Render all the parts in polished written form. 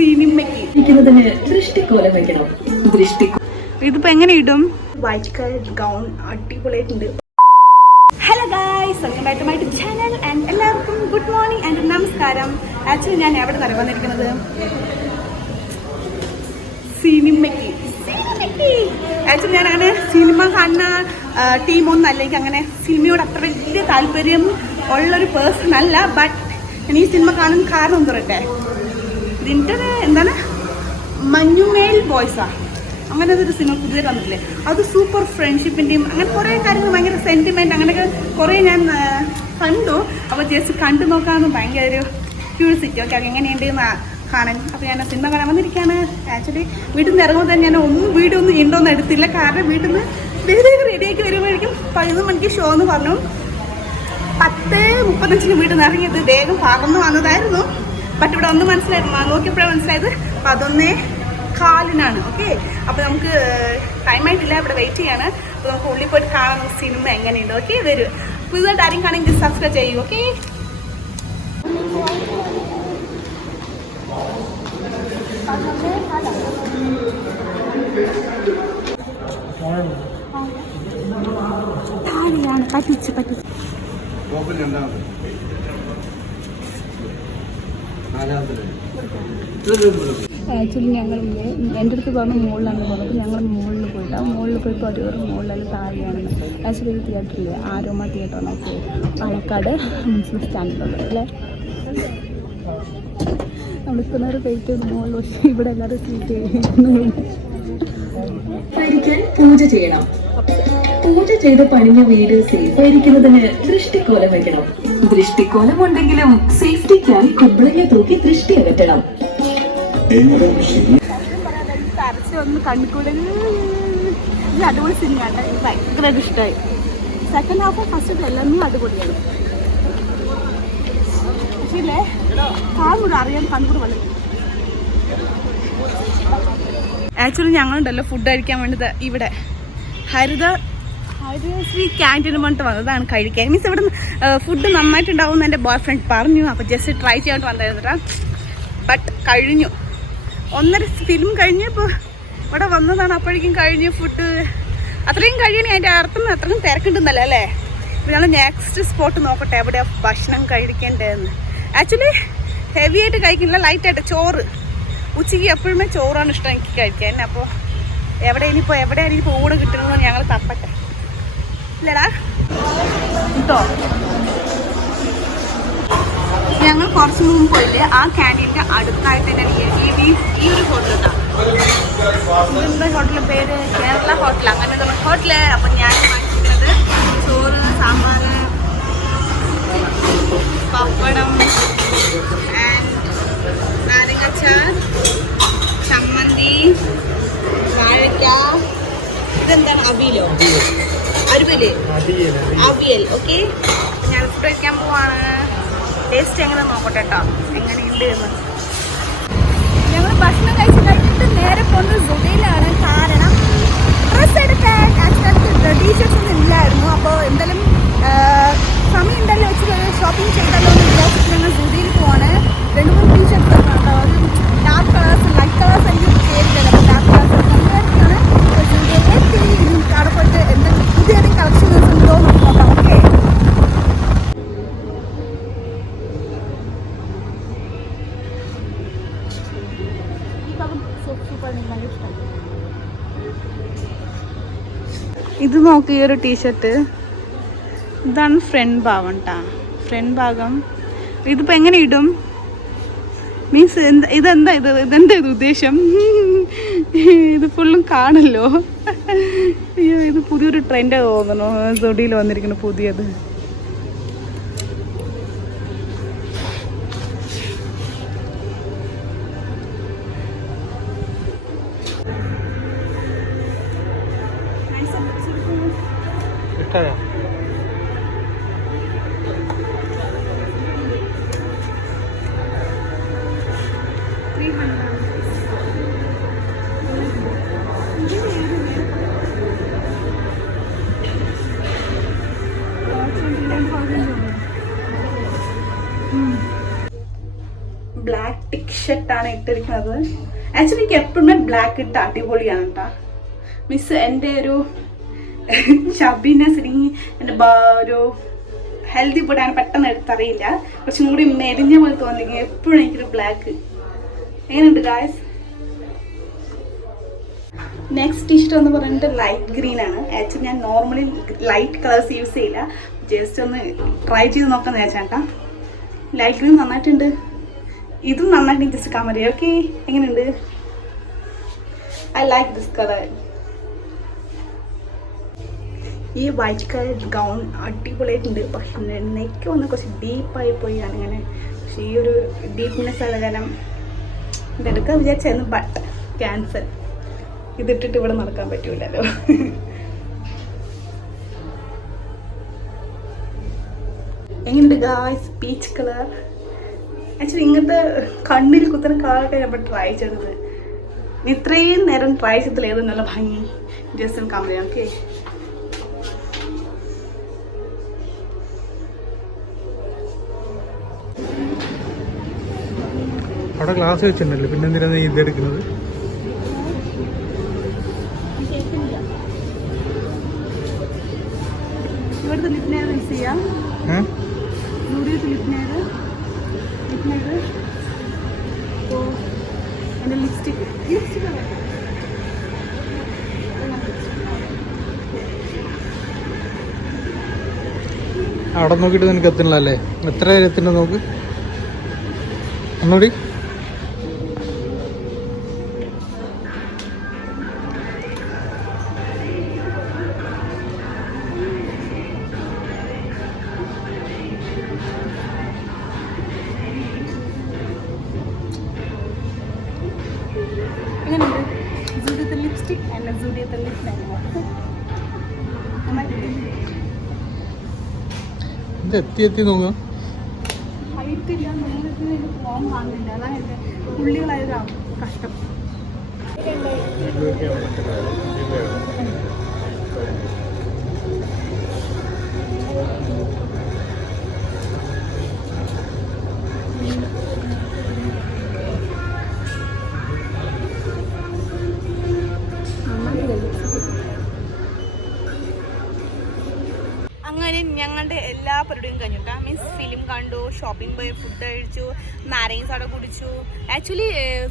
സിനിമയ്ക്ക് ദൃഷ്ടിക്കോലം വെക്കണം. ഇതിപ്പോ എങ്ങനെ ഇടും? വൈറ്റ് കളർ ഗൗൺ അടിപൊളിയായിട്ടുണ്ട്. Hello guys, welcome back to my channel and എല്ലാവർക്കും ഗുഡ് മോർണിംഗ് ആൻഡ് നമസ്കാരം. ആക്ച്വലി ഞാൻ എവിടെ നിന്നാണ് വന്നിരിക്കുന്നത്? സിനിമയ്ക്ക്. ആക്ച്വലി ഞാൻ അങ്ങനെ സിനിമ കാണുന്ന ടീമൊന്നും അല്ലെങ്കിൽ അങ്ങനെ സിനിമയോട് അത്ര വലിയ താല്പര്യം ഉള്ളൊരു പേഴ്സൺ അല്ല. ബട്ട് ഞാൻ ഈ സിനിമ കാണുന്ന കാരണം ഒന്ന് പറയട്ടെ. ഇതിൻ്റെ എന്താണ്, മഞ്ഞുമേൽ ബോയ്സാ അങ്ങനെ ഒരു സിനിമ പുതിയ വന്നിട്ടില്ലേ, അത് സൂപ്പർ ഫ്രണ്ട്ഷിപ്പിൻ്റെയും അങ്ങനെ കുറേ കാര്യങ്ങൾ, ഭയങ്കര സെൻറ്റിമെൻറ്റ് അങ്ങനെയൊക്കെ കുറേ ഞാൻ കണ്ടു. അപ്പോൾ ജസ്റ്റ് കണ്ടു നോക്കാമെന്ന് ഭയങ്കര ഒരു ക്യൂരിയോസിറ്റി. ഓക്കെ, എങ്ങനെയുണ്ട് കാണാൻ. അപ്പോൾ ഞാൻ സിനിമ കാണാൻ വന്നിരിക്കുകയാണ്. ആക്ച്വലി വീട്ടിൽ നിന്ന് ഇറങ്ങുമ്പോൾ തന്നെ ഞാൻ വീഡിയോ ഒന്നും ഉണ്ടോയെന്ന് എടുത്തില്ല. കാരണം വീട്ടിൽ നിന്ന് വേഗം റെഡിയാക്കി വരുമ്പോഴേക്കും 11 മണിക്ക് ഷോ എന്ന് പറഞ്ഞു. 10:35 വീട്ടിൽ നിന്ന് ഇറങ്ങിയത് വേഗം പറന്ന് വന്നതായിരുന്നു. ബട്ട് ഇവിടെ ഒന്ന് മനസ്സിലായിരുന്നു, നോക്കിയപ്പോഴാണ് മനസ്സിലായത് 11:15. ഓക്കെ, അപ്പോൾ നമുക്ക് ടൈമായിട്ടില്ല, ഇവിടെ വെയിറ്റ് ചെയ്യാണ്. അപ്പോൾ നമുക്ക് ഉള്ളിൽ പോയിട്ട് കാണാം സിനിമ എങ്ങനെയുണ്ട്. ഓക്കെ, വരും. പുതുതായിട്ട് ആരും കാണുമെങ്കിൽ സബ്സ്ക്രൈബ് ചെയ്യൂ. ഓക്കെ, പറ്റിച്ച് ആക്ച്വലി ഞങ്ങൾ എൻ്റെ അടുത്ത് പറഞ്ഞ മുകളിലാണ് പോകുന്നത്. ഞങ്ങൾ മുകളിൽ പോയിട്ട് ഒരു മുകളിൽ താഴെയാണെന്ന്. ആക്ച്വലി ഒരു തിയേറ്ററില്ലേ, ആരോമ തിയേറ്ററാണ്. ഓക്കെ, പാലക്കാട് മുനിസിപ്പൽ സ്റ്റാൻഡിലുള്ളത് അല്ലേ. നമ്മളിപ്പോൾ നേരം വെയിറ്റ് ചെയ്ത് മുകളിൽ, പക്ഷേ ഇവിടെ എല്ലാവരും സീറ്റ് പൂജ ചെയ്യണം. പൂജ ചെയ്ത് പണിഞ്ഞ വീട് സേഫായിരിക്കുന്നതിന് ദൃഷ്ടിക്കോലം വെക്കണം. ദൃഷ്ടിക്കോലം ഉണ്ടെങ്കിലും സേഫ്റ്റിക്കായി കുബ്ലയെ തൂക്കി ദൃഷ്ടി അകറ്റണം. ഒന്ന് കണ്ണിക്കൂടെ അടിപൊളി സിനിമയാണ്. എനിക്ക് ഭയങ്കരമായിട്ട് ഇഷ്ടമായി. സെക്കൻഡ് ഹാഫ് ഫസ്റ്റ് എല്ലാവരും അടിപൊളിയാണ്. പക്ഷേ കാണൂടെ അറിയാൻ കണ്ണൂടെ വളരെ. ആക്ച്വലി ഞങ്ങളുണ്ടല്ലോ ഫുഡ് കഴിക്കാൻ വേണ്ടത് ഇവിടെ ഹരിതശ്രീ ക്യാൻറ്റീൻ പറഞ്ഞിട്ട് വന്നതാണ് കഴിക്കാൻ. മീൻസ് ഇവിടെ ഫുഡ് നന്നായിട്ടുണ്ടാവും എൻ്റെ ബോയ് ഫ്രണ്ട് പറഞ്ഞു. അപ്പോൾ ജസ്റ്റ് ട്രൈ ചെയ്യാൻ വന്നായിരുന്നു. ബട്ട് കഴിഞ്ഞു, 1:30 ഫിലിം കഴിഞ്ഞപ്പോൾ ഇവിടെ വന്നതാണ്. അപ്പോഴേക്കും കഴിഞ്ഞു ഫുഡ്. അത്രയും കഴിയണേ, അതിൻ്റെ അർത്ഥം അത്രയും തിരക്കുണ്ടെന്നല്ല അല്ലേ. അപ്പോൾ ഞങ്ങൾ നെക്സ്റ്റ് സ്പോട്ട് നോക്കട്ടെ എവിടെയാണ് ഭക്ഷണം കഴിക്കേണ്ടതെന്ന്. ആക്ച്വലി ഹെവി ആയിട്ട് കഴിക്കില്ല, ലൈറ്റായിട്ട് ചോറ്. ഉച്ചയ്ക്ക് എപ്പോഴുമേ ചോറാണ് ഇഷ്ടം എനിക്ക് കഴിക്കാൻ. അപ്പോൾ എവിടെയാണ് ഇനിയിപ്പോൾ ഊട് കിട്ടുന്നതെന്ന് ഞങ്ങൾ തപ്പട്ടെ ഇല്ലടാ കേട്ടോ. ഞങ്ങൾ കുറച്ച് മുമ്പ് പോയില്ലേ, ആ ക്യാൻറ്റീൻ്റെ അടുത്തായിട്ട് തന്നെയാണ് ഈ ഒരു ഹോട്ടൽ കേട്ടോ. ഇതിൻ്റെ ഹോട്ടലിൻ്റെ പേര് കേരള ഹോട്ടൽ, അങ്ങനെ നമ്മൾ ഹോട്ടല്. അപ്പം ഞാൻ വാങ്ങിച്ചിരിക്കുന്നത് ചോറ്, സാമ്പാർ, പപ്പടം ആൻഡ് നാരങ്ങച്ചാർ, ചമ്മന്തി, വാഴയ്ക്ക. ഇതെന്താണ്, അവിയലോ? അവിയൽ. ഓക്കെ, ഞാൻ ഫുഡ് കഴിക്കാൻ പോവാണ്. ടേസ്റ്റ് എങ്ങനെ നോക്കട്ടെ കേട്ടോ, എങ്ങനെയുണ്ട് എന്ന്. ഞങ്ങൾ ഭക്ഷണം കഴിഞ്ഞിട്ട് നേരെ പോകുന്നത് സുബൈയിലാണ്. കാരണം ഡ്രസ്സ് എടുക്കാൻ ടീഷർട്സ് ഒന്നും ഇല്ലായിരുന്നു. അപ്പോൾ എന്തായാലും സമയം ഉണ്ടല്ലോ വെച്ച് ഷോപ്പിംഗ് ചെയ്തല്ലോ എന്ന് വിചാരിച്ചിട്ട് ഞങ്ങൾ സുബൈയിൽ പോവാണ്. 2-3 ടീഷർട്സ് കേട്ടോ. ഒരു ഡാർക്ക് കളേഴ്സ്, ലൈറ്റ് കളേഴ്സ് എനിക്ക് ചേരില്ല. അപ്പോൾ ഡാർക്ക് കളേഴ്സ് എടുക്കാനാണ് അവിടെ പോയിട്ട് എന്തെങ്കിലും പുതിയ ഏതെങ്കിലും കളക്ഷൻസ് ഉണ്ടോ എന്ന് നോക്കാം. ഓക്കെ, ഇത് നോക്കി, ഈ ഒരു ടീഷർട്ട് ഇതാണ് ഫ്രണ്ട് ഭാഗം കേട്ടോ. ഫ്രണ്ട് ഭാഗം ഇതിപ്പോൾ എങ്ങനെ ഇടും? മീൻസ് ഇതെന്താ ഇത് ഉദ്ദേശം? ഇത് ഫുള്ളും കാണല്ലോ. അയ്യോ, ഇത് പുതിയൊരു ട്രെൻഡ് തോന്നുന്നു സൊഡിയിൽ വന്നിരിക്കുന്നു പുതിയത്. ബ്ലാക്ക് ടിക് ഷർട്ടാണ് ഇട്ടിരിക്കുന്നത്. ആക്ച്വലി എനിക്ക് എപ്പോഴും ബ്ലാക്ക് ഇട്ട് അടിപൊളിയാണ് കേട്ടോ. മിസ് എൻ്റെ ഒരു ചബിനെസ് അല്ലെങ്കിൽ എൻ്റെ ഒരു ഹെൽത്തി ഫുഡാണ് പെട്ടെന്ന് എടുത്തറിയില്ല. കുറച്ചും കൂടി മെലിഞ്ഞ പോലെ തോന്നിയെങ്കിൽ എപ്പോഴും എനിക്കൊരു ബ്ലാക്ക്. എങ്ങനെയുണ്ട് ഗായ്സ്? നെക്സ്റ്റ് ടീഷർട്ട് എന്ന് പറയുന്നത് ലൈറ്റ് ഗ്രീൻ ആണ്. ആക്ച്വലി ഞാൻ നോർമലി ലൈറ്റ് കളേഴ്സ് യൂസ് ചെയ്യില്ല, ജസ്റ്റ് ഒന്ന് ട്രൈ ചെയ്ത് നോക്കാമെന്ന് വെച്ചാട്ടാ. ലൈറ്റ് ഗ്രീൻ നന്നായിട്ടുണ്ട്, ഇതും നന്നായിട്ട് ജസ്റ്റ് കമറി. ഓക്കെ, എങ്ങനെയുണ്ട്? I like this colour. ഈ വൈറ്റ് കളർ ഗൗൺ അടിപൊളിയായിട്ടുണ്ട്. പക്ഷെ നെക്ക് വന്ന് കുറച്ച് ഡീപ്പായി പോയി അങ്ങനെ. പക്ഷെ ഈ ഒരു ഡീപ്നെസ് ആയ കാരണം ഇതെടുക്കാൻ വിചാരിച്ചായിരുന്നു, ബട്ട് ക്യാൻസൽ. ഇതിട്ടിട്ട് ഇവിടെ നടക്കാൻ പറ്റൂലല്ലോ. എങ്ങനെയുണ്ട് ഗായ്സ്? Peach colour. ആക്ച്വലി ഇങ്ങനത്തെ കണ്ണിൽ കുത്തുന്ന കളറൊക്കെ ഞാൻ ട്രൈ ചെയ്തത്. ഇത്രയും നേരം ട്രൈ ചെയ്തതിൽ ഏത് നല്ല ഭംഗി ജസ്റ്റ് കമ്പനി. ഓക്കെ, അവിടെ ഗ്ലാസ് വെച്ചിട്ടുണ്ടല്ലോ, പിന്നെ എന്തിനാ നീ ഇതെടുക്കുന്നത്? ഇവിടുത്തെ ലിപ്നെയർ യൂസ് ചെയ്യാം. ലിപ്നെയർ അപ്പോൾ എൻ്റെ ലിപ്സ്റ്റിക് അവിടെ നോക്കിയിട്ട് നിനക്ക് എത്തണല്ലേ? എത്ര എത്തുന്നുണ്ട് നോക്ക് ഒന്നുകൂടി. എങ്ങനെയുണ്ട്? ജൂഡിയത്തെ ലിപ്സ്റ്റിക് ആൻഡ് ജൂഡിയത്തെ ലിപ് ലൈനർ. ഇത് എത്തി നോക്കുക. ഹൈറ്റ് ഇല്ല, ഫോം കാണുന്നില്ല, അതാണ് എൻ്റെ പുള്ളികളായത് കഷ്ടം. അങ്ങനെ ഞങ്ങളുടെ എല്ലാ പരിപാടിയും കഴിഞ്ഞിട്ടാ. മീൻസ് ഫിലിം കണ്ടു, ഷോപ്പിംഗ് പോയി, ഫുഡ് കഴിച്ചു, നാരങ്ങ സോഡ കുടിച്ചു. ആക്ച്വലി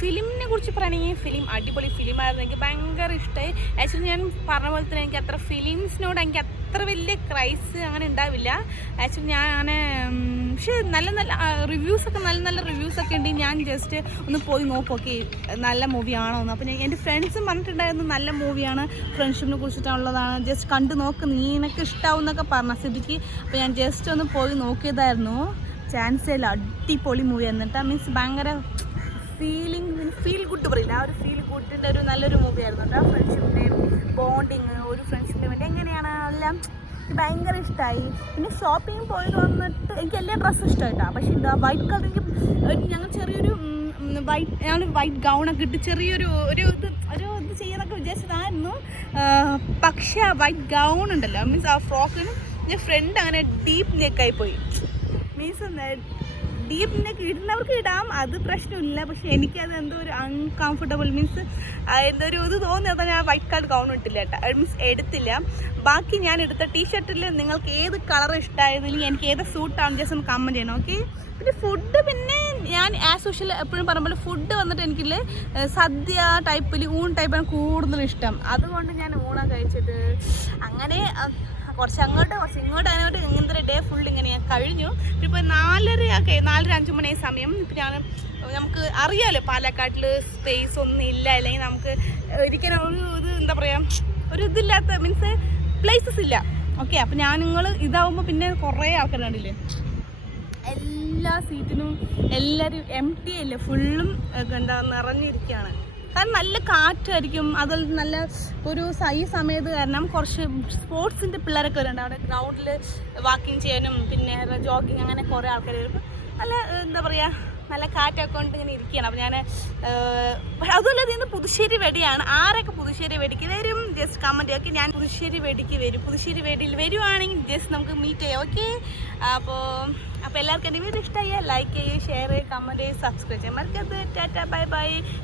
ഫിലിമിനെ കുറിച്ച് പറയുകയാണെങ്കിൽ ഫിലിം അടിപൊളി ഫിലിമായിരുന്നു. എനിക്ക് ഭയങ്കര ഇഷ്ടമായി. ആക്ച്വലി ഞാൻ പറഞ്ഞ പോലെ തന്നെ എനിക്ക് അത്ര ഫിലിംസിനോട് എനിക്ക് അത്ര വലിയ ക്രൈസ് അങ്ങനെ ഉണ്ടാവില്ല. ആക്ച്വലി ഞാൻ അങ്ങനെ പക്ഷേ നല്ല നല്ല റിവ്യൂസൊക്കെ നല്ല റിവ്യൂസൊക്കെ ഉണ്ട്. ഞാൻ ജസ്റ്റ് ഒന്ന് പോയി നോക്കും, ഓക്കെ നല്ല മൂവിയാണോ എന്ന്. അപ്പോൾ എൻ്റെ ഫ്രണ്ട്സും പറഞ്ഞിട്ടുണ്ടായിരുന്നു നല്ല മൂവിയാണ്, ഫ്രണ്ട്ഷിപ്പിനെ കുറിച്ചിട്ടുള്ളതാണ്, ജസ്റ്റ് കണ്ടു നോക്ക്, നീനക്ക് ഇഷ്ടമാവും എന്നൊക്കെ പറഞ്ഞ സ്ഥിതിക്ക് അപ്പോൾ ഞാൻ ജസ്റ്റ് ഒന്ന് പോയി നോക്കിയതായിരുന്നു. ചാൻസ് ഇല്ല, അടിപൊളി മൂവി എന്നിട്ട് മീൻസ് ഭയങ്കര ഫീൽ ഗുഡ് പറയില്ല, ആ ഒരു ഫീൽ ഗുഡിൻ്റെ ഒരു നല്ലൊരു മൂവി ആയിരുന്നു കേട്ടോ. ഫ്രണ്ട്ഷിപ്പിൻ്റെയും ബോണ്ടിങ്, ഒരു ഫ്രണ്ട്ഷിപ്പിന് വേണ്ടി എങ്ങനെയാണ് എല്ലാം ഭയങ്കര ഇഷ്ടമായി. പിന്നെ ഷോപ്പിംഗ് പോയത് വന്നിട്ട് എനിക്ക് എല്ലാ ഡ്രസ്സും ഇഷ്ടമായിട്ടാണ്. പക്ഷേ എന്താ വൈറ്റ് കളർ എനിക്ക് ഞങ്ങൾ ചെറിയൊരു വൈറ്റ് ഗൗണൊക്കെ ഇട്ട് ചെറിയൊരു ഇത് ചെയ്യാനൊക്കെ വിചാരിച്ചതായിരുന്നു. പക്ഷേ ആ വൈറ്റ് ഗൗൺ ഉണ്ടല്ലോ, മീൻസ് ആ ഫ്രോക്കിന് എൻ്റെ ഫ്രണ്ട് അങ്ങനെ ഡീപ്പ് നെക്കായി പോയി. മീൻസ് ഡീപ്പ് നെക്ക് ഇടുന്നവർക്ക് ഇടാം, അത് പ്രശ്നമില്ല. പക്ഷെ എനിക്കത് എന്തോ ഒരു അൺകംഫർട്ടബിൾ മീൻസ് എന്തോ ഒരു ഇത് തോന്നിയത് ഞാൻ വൈറ്റ് കളർ ഗൗൺ ഇട്ടില്ല കേട്ടോ, മീൻസ് എടുത്തില്ല. ബാക്കി ഞാൻ എടുത്ത ടീഷർട്ടിൽ നിങ്ങൾക്ക് ഏത് കളർ ഇഷ്ടമായതിൽ എനിക്ക് ഏത് സൂട്ടാണ് ജസ്റ്റ് ഒന്ന് കമൻറ്റ് ചെയ്യണം. ഓക്കെ, പിന്നെ ഫുഡ് പിന്നെ ഞാൻ ആസ് യൂഷ്വൽ എപ്പോഴും പറയുമ്പോൾ ഫുഡ് വന്നിട്ട് എനിക്കില്ലേ സദ്യ ടൈപ്പിൽ ടൈപ്പാണ് കൂടുതൽ ഇഷ്ടം. അതുകൊണ്ട് ഞാൻ ഊണ കഴിച്ചിട്ട് അങ്ങനെ കുറച്ച് അങ്ങോട്ട് അങ്ങോട്ട് ഇങ്ങനത്തെ ഡേ ഫുൾ ഇങ്ങനെ കഴിഞ്ഞു. ഇപ്പോൾ 4:30-5 മണി സമയം. ഇപ്പം നമുക്ക് അറിയാമല്ലോ പാലക്കാട്ടിൽ സ്പേസ് ഒന്നും ഇല്ല, അല്ലെങ്കിൽ നമുക്ക് ഇരിക്കാൻ ഇത് എന്താ പറയുക ഒരു ഇതില്ലാത്ത മീൻസ് പ്ലേസസ് ഇല്ല. ഓക്കെ, അപ്പം നിങ്ങൾ ഇതാവുമ്പോൾ പിന്നെ കുറേ ആൾക്കാരുണ്ടല്ലേ, എല്ലാ സീറ്റിനും എല്ലാവരും എം ടി അല്ലേ, ഫുള്ളും എന്താ നിറഞ്ഞിരിക്കുകയാണ്. കാരണം നല്ല കാറ്റായിരിക്കും, അതുപോലെ നല്ല ഒരു ഈ സമയത്ത് കാരണം കുറച്ച് സ്പോർട്സിൻ്റെ പിള്ളേരൊക്കെ വരുന്നുണ്ട് അവിടെ ഗ്രൗണ്ടിൽ വാക്കിങ് ചെയ്യാനും പിന്നെ ജോഗിങ് അങ്ങനെ കുറേ ആൾക്കാർ വരുമ്പോൾ നല്ല എന്താ പറയുക നല്ല കാറ്റൊക്കെ കൊണ്ട് ഇങ്ങനെ ഇരിക്കുകയാണ്. അപ്പോൾ ഞാൻ അതുമല്ല ഇത് പുതുശ്ശേരി വെടിയാണ്. ആരൊക്കെ പുതുശ്ശേരി വെടിക്ക് വരും ജസ്റ്റ് കമൻറ്റ്. ഓക്കെ, ഞാൻ പുതുശ്ശേരി വെടിക്ക് വരും. പുതുശ്ശേരി വെടിയിൽ വരുവാണെങ്കിൽ ജസ്റ്റ് നമുക്ക് മീറ്റ് ചെയ്യാം. ഓക്കെ, അപ്പോൾ എല്ലാവർക്കും എൻ്റെ വീഡിയോ ഇഷ്ടമായി ലൈക്ക് ചെയ്യുക, ഷെയർ ചെയ്യുക, കമൻറ്റ് ചെയ്യുക, സബ്സ്ക്രൈബ് ചെയ്യുക. മറക്കരുത്. Tata, bye bye.